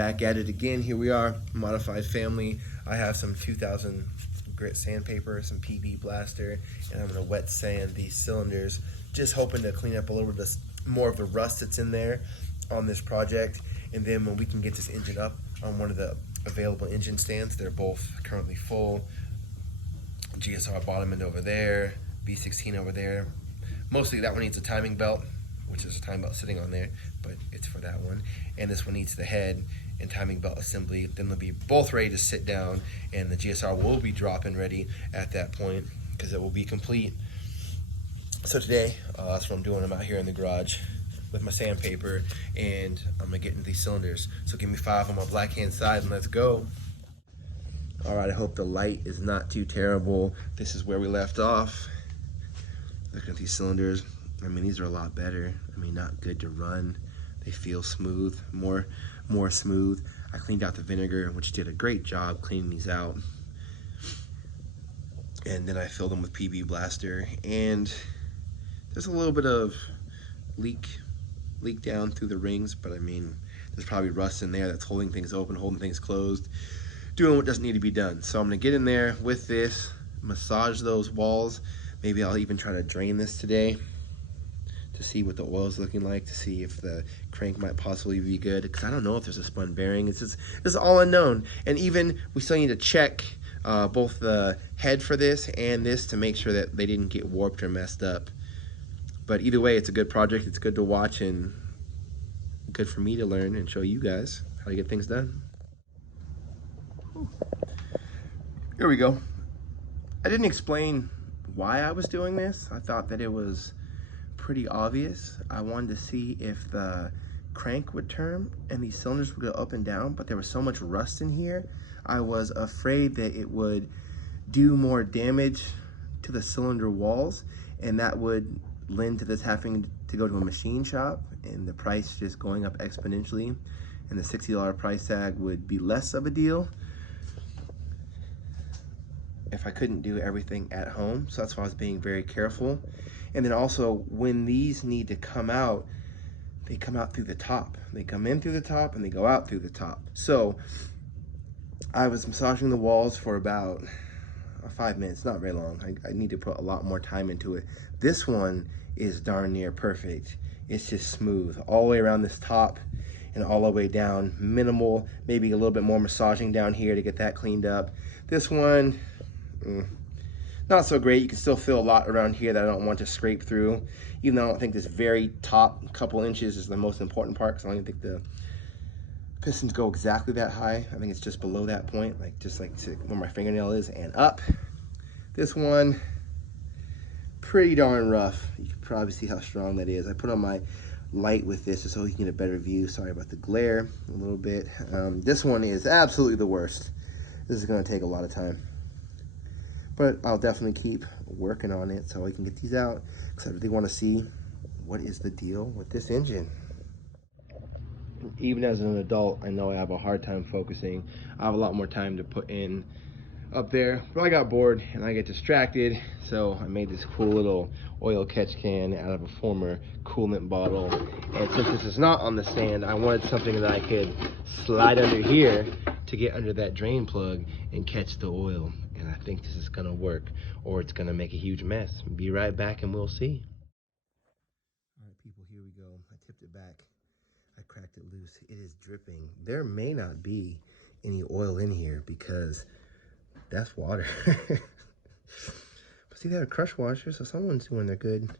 back at it again. Here we are, modified family. I have some 2000 grit sandpaper, some PB blaster, and I'm gonna wet sand these cylinders, just hoping to clean up a little bit more of the rust that's in there on this project. And then when we can get this engine up on one of the available engine stands, they're both currently full. GSR bottom end over there, B16 over there. Mostly that one needs a timing belt, which is a timing belt sitting on there, but it's for that one. And this one needs the head and timing belt assembly. Then they'll be both ready to sit down, and the GSR will be dropping ready at that point because it will be complete. So today, that's what I'm doing. I'm out here in the garage with my sandpaper, and I'm gonna get into these cylinders. So give me 5 on my black hand side and let's go. All right, I hope the light is not too terrible. This is where we left off. Looking at these cylinders, I mean, these are a lot better. I mean, not good to run. They feel smooth, more smooth. I cleaned out the vinegar, which did a great job cleaning these out. And then I filled them with PB Blaster, and there's a little bit of leak down through the rings, but I mean, there's probably rust in there that's holding things open, holding things closed, doing what doesn't need to be done. So I'm gonna get in there with this, massage those walls. Maybe I'll even try to drain this today to see what the oil's looking like, to see if the crank might possibly be good, because I don't know if there's a spun bearing. It's all unknown. And even we still need to check both the head for this and this to make sure that they didn't get warped or messed up. But either way, it's a good project. It's good to watch and good for me to learn and show you guys how to get things done. Here we go. I didn't explain why I was doing this. I thought that it was pretty obvious. I wanted to see if the crank would turn and these cylinders would go up and down, but there was so much rust in here, I was afraid that it would do more damage to the cylinder walls, and that would lend to this having to go to a machine shop and the price just going up exponentially, and the $60 price tag would be less of a deal if I couldn't do everything at home. So that's why I was being very careful. And then also, when these need to come out, they come out through the top. They come in through the top and they go out through the top. So I was massaging the walls for about 5 minutes, not very long. I need to put a lot more time into it. This one is darn near perfect. It's just smooth all the way around this top and all the way down. Minimal, maybe a little bit more massaging down here to get that cleaned up. This one, not so great. You can still feel a lot around here that I don't want to scrape through, even though I don't think this very top couple inches is the most important part, because I don't even think the pistons go exactly that high. I think it's just below that point, like just like to where my fingernail is and up. This one, pretty darn rough. You can probably see how strong that is. I put on my light with this just so you can get a better view. Sorry about the glare a little bit. This one is absolutely the worst. This is going to take a lot of time, but I'll definitely keep working on it so I can get these out, because I really want to see what is the deal with this engine. Even as an adult, I know I have a hard time focusing. I have a lot more time to put in up there, but I got bored and I get distracted, so I made this cool little oil catch can out of a former coolant bottle. And since this is not on the stand, I wanted something that I could slide under here to get under that drain plug and catch the oil. And I think this is gonna work, or it's gonna make a huge mess. Be right back and we'll see. All right, people, here we go. I tipped it back. I cracked it loose. It is dripping. There may not be any oil in here because that's water. But see, they're a crush washer, so someone's doing their good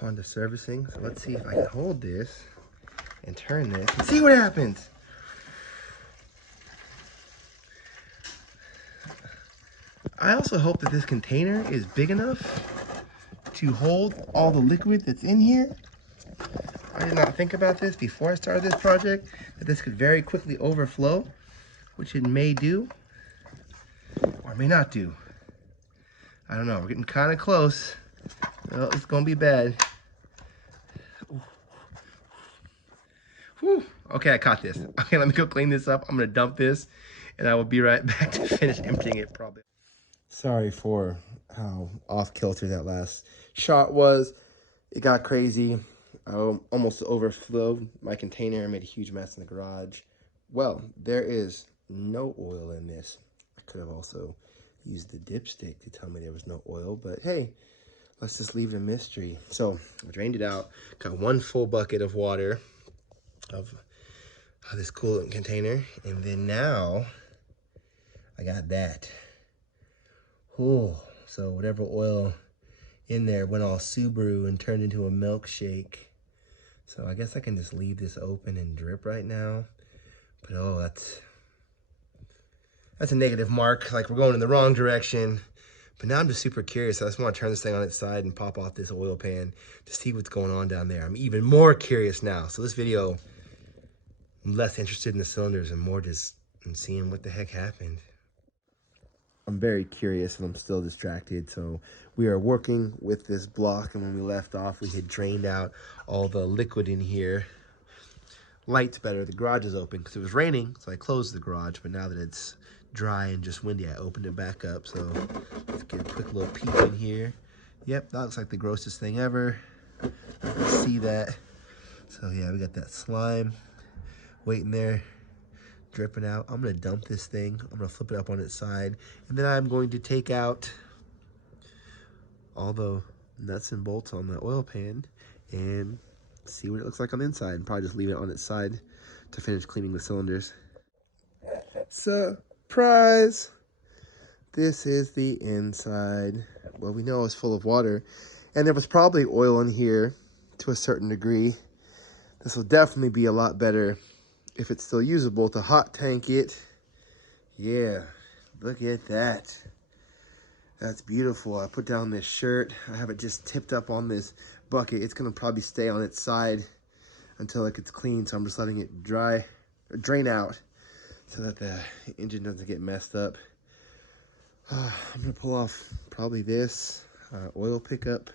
Honda servicing. So let's see if I can hold this and turn this and see what happens. I also hope that this container is big enough to hold all the liquid that's in here. I did not think about this before I started this project, that this could very quickly overflow, which it may do, or may not do. I don't know, we're getting kind of close. Well, it's gonna be bad. Whew. Okay, I caught this. Okay, let me go clean this up. I'm gonna dump this, and I will be right back to finish emptying it probably. Sorry for how off kilter that last shot was. It got crazy. I almost overflowed my container. I made a huge mess in the garage. Well, there is no oil in this. I could have also used the dipstick to tell me there was no oil, but hey, let's just leave it a mystery. So I drained it out, got 1 full bucket of water of this coolant container, and then now I got that. Oh, so whatever oil in there went all Subaru and turned into a milkshake. So I guess I can just leave this open and drip right now. But oh, that's a negative mark, like we're going in the wrong direction. But now I'm just super curious. I just want to turn this thing on its side and pop off this oil pan to see what's going on down there. I'm even more curious now. So this video, I'm less interested in the cylinders and more just in seeing what the heck happened. I'm very curious and I'm still distracted. So we are working with this block, and when we left off, we had drained out all the liquid in here. Light's better. The garage is open because it was raining, so I closed the garage. But now that it's dry and just windy, I opened it back up. So let's get a quick little peek in here. Yep, that looks like the grossest thing ever. I can see that. So yeah, we got that slime waiting there, dripping out. I'm gonna dump this thing. I'm gonna flip it up on its side, and then I'm going to take out all the nuts and bolts on the oil pan and see what it looks like on the inside, and probably just leave it on its side to finish cleaning the cylinders. Surprise! This is the inside. Well, we know it's full of water, and there was probably oil in here to a certain degree. This will definitely be a lot better if it's still usable to hot tank it. Yeah, look at that. That's beautiful. I put down this shirt. I have it just tipped up on this bucket. It's gonna probably stay on its side until it gets clean. So I'm just letting it drain out so that the engine doesn't get messed up. I'm gonna pull off probably this oil pickup,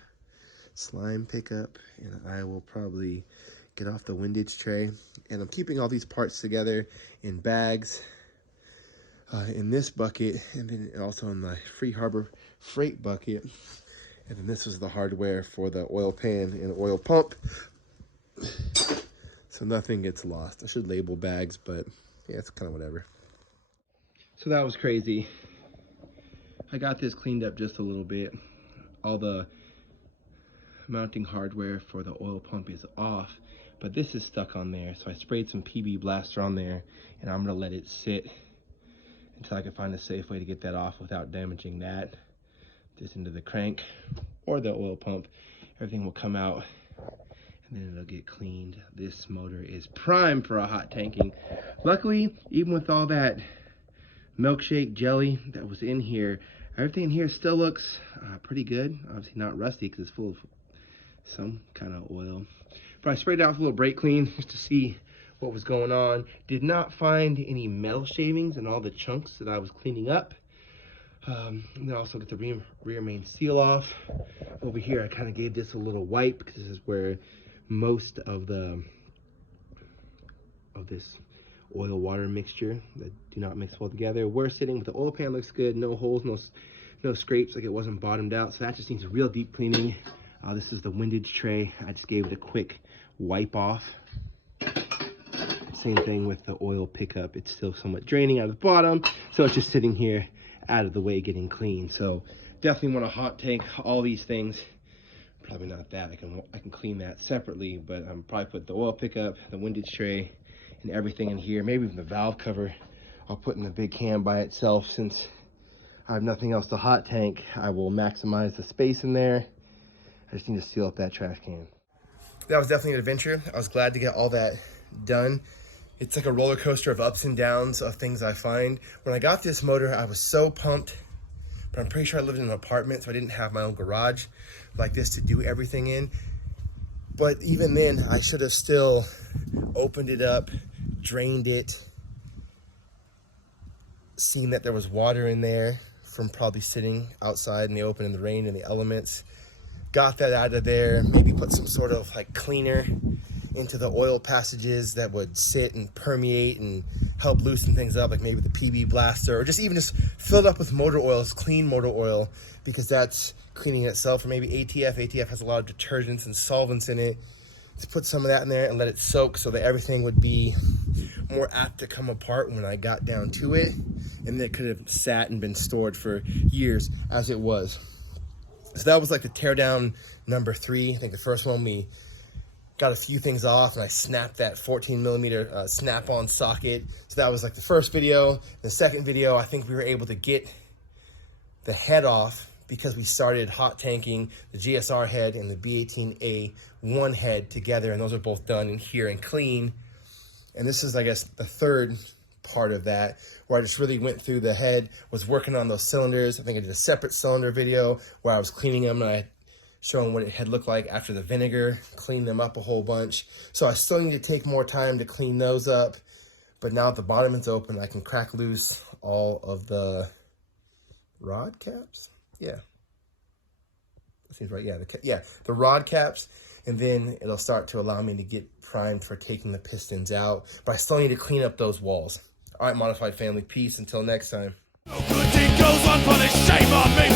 slime pickup, and I will probably get off the windage tray. And I'm keeping all these parts together in bags in this bucket, and then also in the Free Harbor freight bucket. And then this was the hardware for the oil pan and oil pump, so nothing gets lost. I should label bags, but yeah, it's kind of whatever. So that was crazy. I got this cleaned up just a little bit. All the mounting hardware for the oil pump is off, but this is stuck on there. So I sprayed some PB Blaster on there, and I'm gonna let it sit until I can find a safe way to get that off without damaging that. Just into the crank or the oil pump. Everything will come out, and then it'll get cleaned. This motor is prime for a hot tanking. Luckily, even with all that milkshake jelly that was in here, everything in here still looks pretty good. Obviously not rusty because it's full of some kind of oil. But I sprayed it out with a little brake clean just to see what was going on. Did not find any metal shavings in all the chunks that I was cleaning up. And then also get the rear main seal off. Over here, I kind of gave this a little wipe because this is where most of this oil water mixture that do not mix well together. We're sitting with the oil pan, looks good, no holes, no scrapes, like it wasn't bottomed out. So that just needs a real deep cleaning. This is the windage tray. I just gave it a quick wipe off. Same thing with the oil pickup. It's still somewhat draining out of the bottom, so it's just sitting here out of the way getting clean. So definitely want to hot tank all these things. Probably not that. I can clean that separately, but I'm probably put the oil pickup, the windage tray, and everything in here. Maybe even the valve cover I'll put in the big can by itself. Since I have nothing else to hot tank, I will maximize the space in there. I just need to seal up that trash can. That was definitely an adventure. I was glad to get all that done. It's like a roller coaster of ups and downs of things I find. When I got this motor, I was so pumped, but I'm pretty sure I lived in an apartment, so I didn't have my own garage like this to do everything in. But even then, I should have still opened it up, drained it, seen that there was water in there from probably sitting outside in the open in the rain and the elements. Got that out of there, maybe put some sort of like cleaner into the oil passages that would sit and permeate and help loosen things up, like maybe the PB Blaster, or just even just filled up with motor oils, clean motor oil, because that's cleaning itself. Or maybe ATF. ATF has a lot of detergents and solvents in it. Let's put some of that in there and let it soak so that everything would be more apt to come apart when I got down to it, and it could have sat and been stored for years as it was. So that was like the teardown number 3. I think the first one we got a few things off, and I snapped that 14mm snap-on socket. So that was like the first video. The second video, I think we were able to get the head off because we started hot tanking the GSR head and the B18a1 head together, and those are both done in here and clean. And this is, I guess, the third part of that, where I just really went through the head, was working on those cylinders. I think I did a separate cylinder video where I was cleaning them, and I showing what it had looked like after the vinegar, clean them up a whole bunch. So I still need to take more time to clean those up, but now that the bottom is open, I can crack loose all of the rod caps. Yeah, that seems right. Yeah, the rod caps, and then it'll start to allow me to get primed for taking the pistons out, but I still need to clean up those walls. All right, Modified family, peace until next time. No good deed goes unpunished, shame on me.